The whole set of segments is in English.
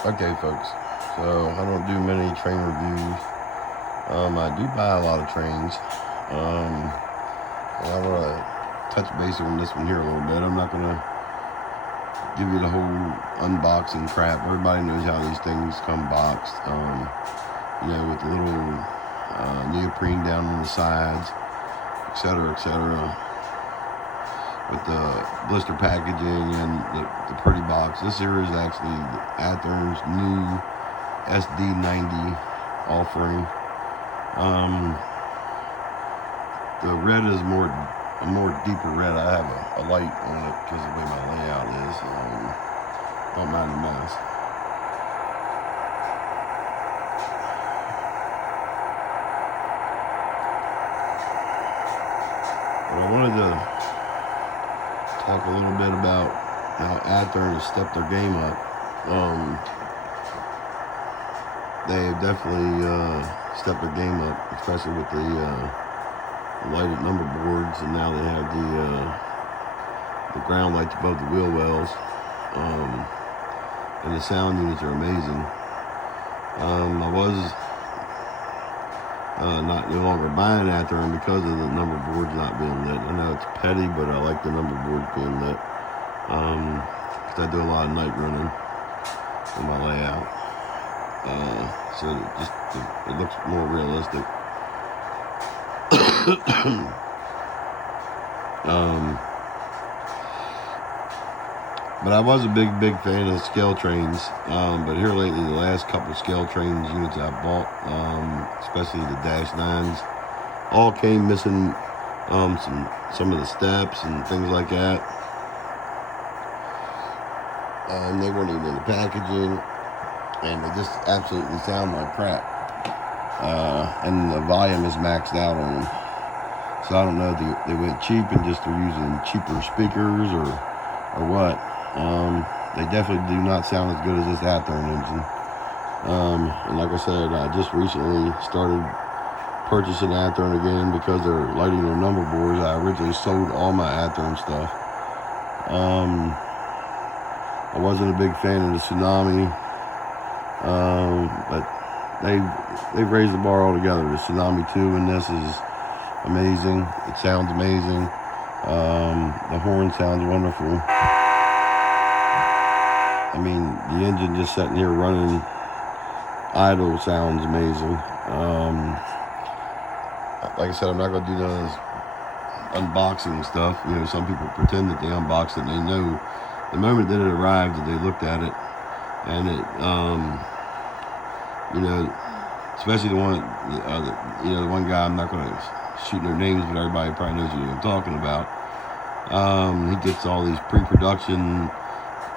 Okay, folks, so I don't do many train reviews. I do buy a lot of trains. And I want to touch base on this one here a little bit. I'm not going to give you the whole unboxing crap. Everybody knows how these things come boxed, with the little neoprene down on the sides, etc., etc., with the blister packaging and the pretty box. This here is actually Athearn's new SD90 offering. The red is a more deeper red. I have a light on it because of the way my layout is. Don't mind the mess. But I wanted to talk a little bit about how Athearn has stepped their game up. They definitely stepped their game up, especially with the lighted number boards, and now they have the ground lights above the wheel wells, and the sound units are amazing. I was no longer buying Athearn because of the number boards not being lit. I know it's petty, but I like the number boards being lit because I do a lot of night running in my layout, so it looks more realistic. But I was a big fan of scale trains. But here lately, the last couple of scale trains units I bought, especially the -9s, all came missing some of the steps and things like that. And they weren't even in the packaging, and they just absolutely sound like crap. And the volume is maxed out on them. So I don't know if they went cheap and just are using cheaper speakers or what. They definitely do not sound as good as this Athearn engine. And like I said, I just recently started purchasing Athearn again because they're lighting their number boards. I originally sold all my Athearn stuff. I wasn't a big fan of the Tsunami, but they've raised the bar altogether. The Tsunami 2 and this is amazing. It sounds amazing. The horn sounds wonderful. I mean, the engine just sitting here running idle sounds amazing. Like I said, I'm not going to do none of this unboxing stuff. Some people pretend that they unboxed it and they know the moment that it arrived that they looked at it, and it, especially the one guy, I'm not going to shoot no names, but everybody probably knows who I'm talking about. He gets all these pre-production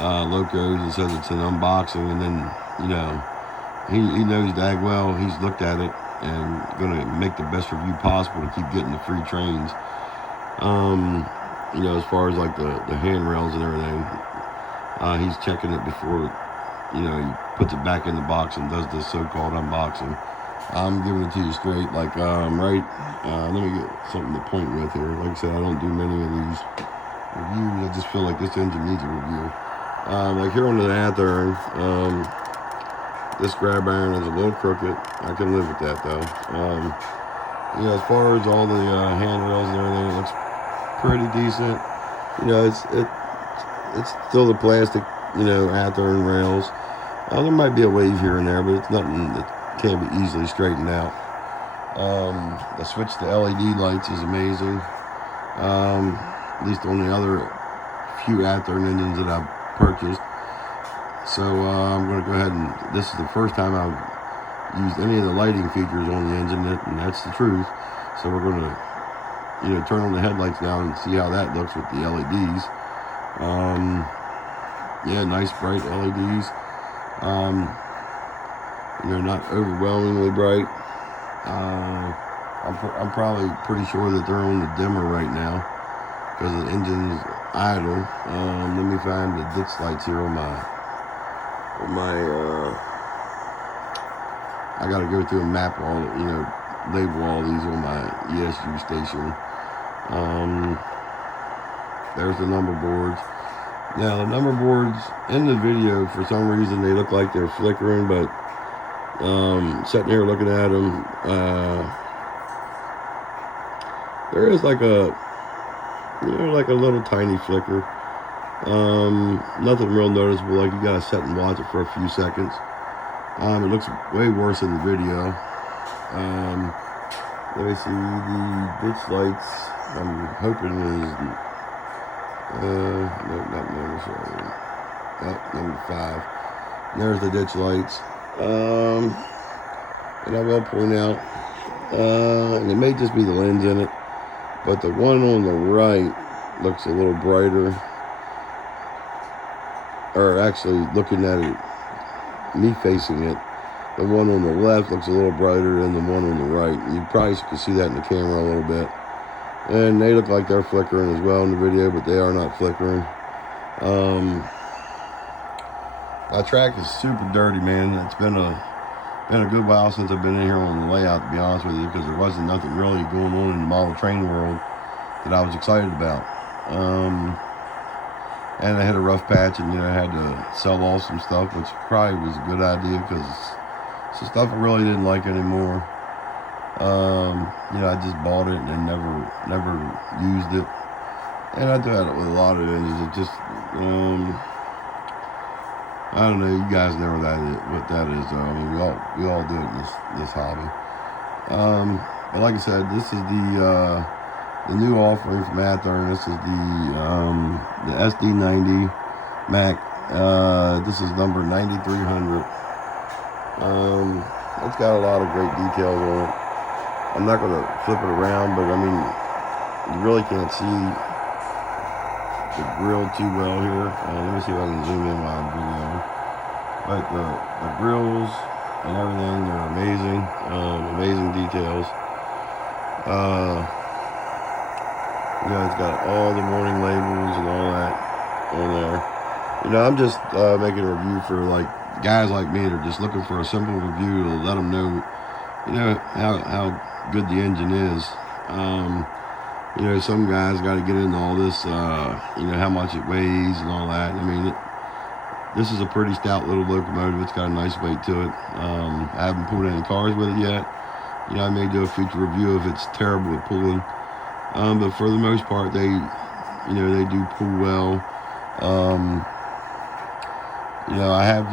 locos and says it's an unboxing, and then he knows dag well he's looked at it and going to make the best review possible to keep getting the free trains. As far as like the handrails and everything, he's checking it before he puts it back in the box and does this so-called unboxing. I'm giving it to you straight, like let me get something to point with here. Like I said, I don't do many of these reviews. I just feel like this engine needs a review. Like here on the Athearn, this grab iron is a little crooked. I can live with that though. As far as all the handrails and everything, it looks pretty decent. It's still the plastic, Athearn rails. There might be a wave here and there, but it's nothing that can't be easily straightened out. The switch to LED lights is amazing. At least on the other few Athearn engines that I've purchased. So I'm going to go ahead and, this is the first time I've used any of the lighting features on the engine, and that's the truth. So we're going to, turn on the headlights now and see how that looks with the LEDs. Nice bright LEDs. Not overwhelmingly bright. I'm probably pretty sure that they're on the dimmer right now because the engine's idle. Let me find the ditch lights here on my I gotta go through and map all, label all these on my ESU station. There's the number boards. Now the number boards in the video, for some reason, they look like they're flickering, but sitting here looking at them, there is like a, like a little tiny flicker. Nothing real noticeable. Like you gotta sit and watch it for a few seconds. It looks way worse in the video. Let me see the ditch lights. I'm hoping is no, not number 7. Oh, number 5. And there's the ditch lights. And I will point out, and it may just be the lens in it, but the one on the right looks a little brighter. Or actually, looking at it, me facing it, the one on the left looks a little brighter than the one on the right. You probably can see that in the camera a little bit. And they look like they're flickering as well in the video, but they are not flickering. My track is super dirty, man. It's been a good while since I've been in here on the layout, to be honest with you, because there wasn't nothing really going on in the model train world that I was excited about. And I had a rough patch, and I had to sell off some stuff, which probably was a good idea because some stuff I really didn't like anymore. I just bought it and never used it, and I do that with a lot of engines. It just, I don't know. You guys know what that is. I mean, we all do it in this hobby. But like I said, this is the new offering from Athearn. This is the SD90 MAC. This is number 9300. It's got a lot of great details on it. I'm not going to flip it around, but I mean, you really can't see the grill too well here. Let me see if I can zoom in while I'm videoing. But the grills and everything, they're amazing. Amazing details. It's got all the warning labels and all that on there. I'm just making a review for like guys like me that are just looking for a simple review to let them know, how good the engine is. Some guys got to get into all this, how much it weighs and all that. I mean, this is a pretty stout little locomotive. It's got a nice weight to it. I haven't pulled any cars with it yet. I may do a future review if it's terrible at pulling. But for the most part, they do pull well. I have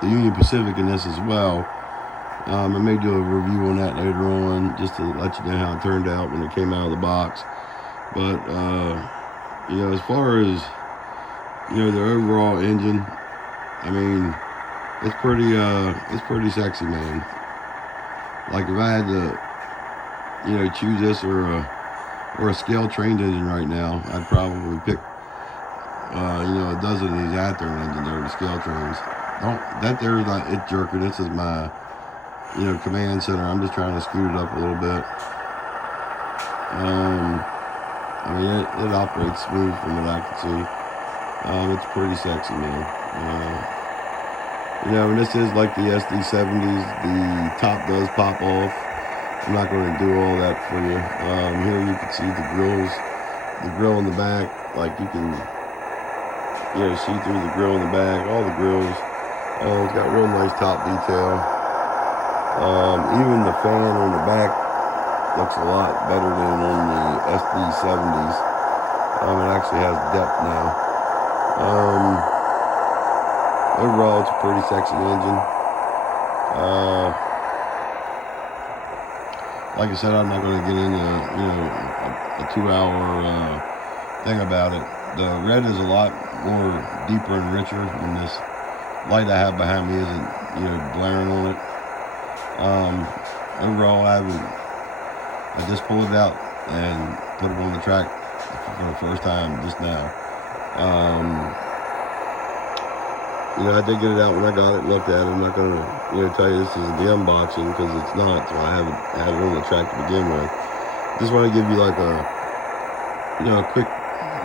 the Union Pacific in this as well. I may do a review on that later on, just to let you know how it turned out when it came out of the box. But as far as the overall engine, I mean, it's pretty sexy, man. Like if I had to choose this or a scale trained engine right now, I'd probably pick a dozen of these Athearn engines over the scale trains. There's not it jerking. This is my command center. I'm just trying to scoot it up a little bit. I mean, it operates smooth from what I can see. It's pretty sexy, man. And this is like the SD70s. The top does pop off. I'm not going to do all that for you. Here you can see the grill in the back. Like you can, see through the grill in the back. All the grills. It's got real nice top detail. Even the fan on the back looks a lot better than on the SD70s. It actually has depth now. Overall, it's a pretty sexy engine. Like I said, I'm not going to get into a 2-hour thing about it. The red is a lot more deeper and richer, and this light I have behind me isn't blaring on it. Overall, I just pulled it out and put it on the track for the first time just now. I did get it out when I got it and looked at it. I'm not going to tell you this is the unboxing because it's not, so I haven't had it on the track to begin with. Just want to give you like a quick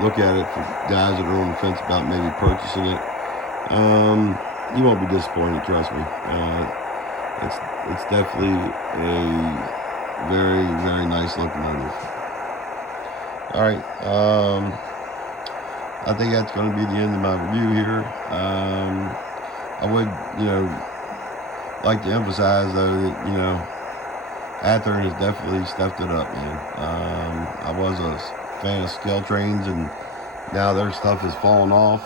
look at it for guys that are on the fence about maybe purchasing it. You won't be disappointed, trust me. It's definitely a very, very nice locomotive. All right. I think that's going to be the end of my review here. I would, like to emphasize though that, Athearn has definitely stepped it up, man. I was a fan of scale trains, and now their stuff is falling off.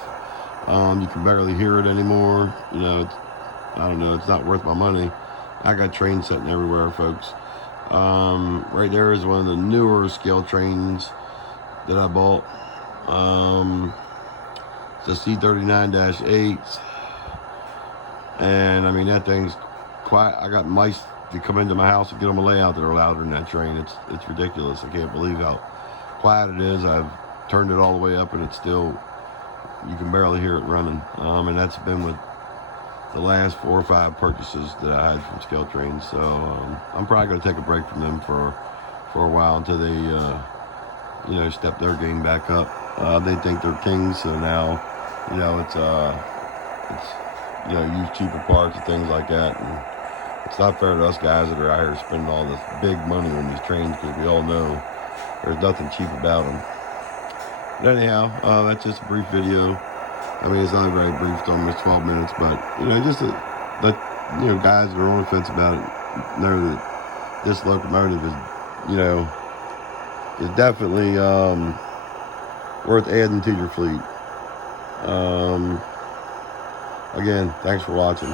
You can barely hear it anymore. I don't know, it's not worth my money. I got trains sitting everywhere, folks. Right there is one of the newer scale trains that I bought. It's a C39-8, and I mean, that thing's quiet. I got mice that come into my house and get them a layout that are louder than that train. It's ridiculous. I can't believe how quiet it is. I've turned it all the way up, and it's still, you can barely hear it running. And that's been with the last 4 or 5 purchases that I had from scale trains. So I'm probably going to take a break from them for a while until they step their game back up. They think they're kings, so now it's use cheaper parts and things like that. And it's not fair to us guys that are out here spending all this big money on these trains, because we all know there's nothing cheap about them. But anyhow, that's just a brief video. I mean, it's not very brief, it's almost 12 minutes, but just to let guys that are on the fence about it know that this locomotive is definitely worth adding to your fleet. Again, thanks for watching.